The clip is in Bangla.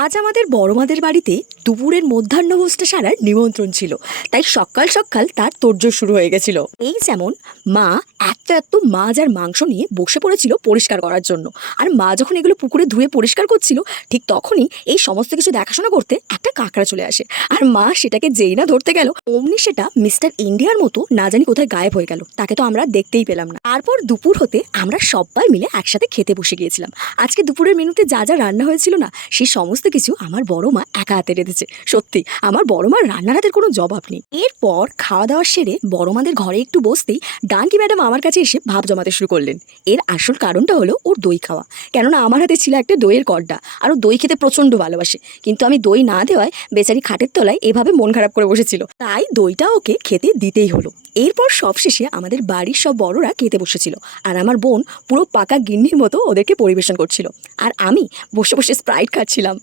আজ আমাদের বড়মাদের বাড়িতে দুপুরের মধ্যাহ্নভোজটা সারার নিমন্ত্রণ ছিল। তাই সকাল সকাল তার তোড়জোড় শুরু হয়ে গেছিল। এই যেমন মা এত এত মাছ আর মাংস নিয়ে বসে পড়েছিল পরিষ্কার করার জন্য। আর মা যখন এগুলো পুকুরে ধুয়ে পরিষ্কার করছিল, ঠিক তখনই এই সমস্ত কিছু দেখাশোনা করতে একটা কাঁকড়া চলে আসে। আর মা সেটাকে যেই না ধরতে গেল, অমনি সেটা মিস্টার ইন্ডিয়ার মতো না জানি কোথায় গায়েব হয়ে গেল। তাকে তো আমরা দেখতেই পেলাম না। তারপর দুপুর হতে আমরা সবাই মিলে একসাথে খেতে বসে গিয়েছিলাম। আজকে দুপুরের মেনুতে যা যা রান্না হয়েছিল না, সেই সমস্ত কিছু আমার বড় মা একা হাতে রেঁধেছে। সত্যি আমার বড় মার রান্নার হাতের কোনো জবাব নেই। এরপর খাওয়া দাওয়া সেরে বড় মাদের ঘরে একটু বসতেই ডাঙ্কি ম্যাডাম আমার কাছে এসে ভাব জমাতে শুরু করলেন। এর আসল কারণটা হলো ওর দই খাওয়া। কেননা আমার হাতে ছিল একটা দইয়ের কড়া, আর ও দই খেতে প্রচন্ড ভালোবাসে। কিন্তু আমি দই না দেওয়ায় বেচারি খাটের তলায় এভাবে মন খারাপ করে বসেছিল। তাই দইটা ওকে খেতে দিতেই হলো। এরপর সবশেষে আমাদের বাড়ির সব বড়রা খেতে বসেছিল, আর আমার বোন পুরো পাকা গিন্নির মতো ওদেরকে পরিবেশন করছিল, আর আমি বসে বসে স্প্রাইট খাচ্ছিলাম।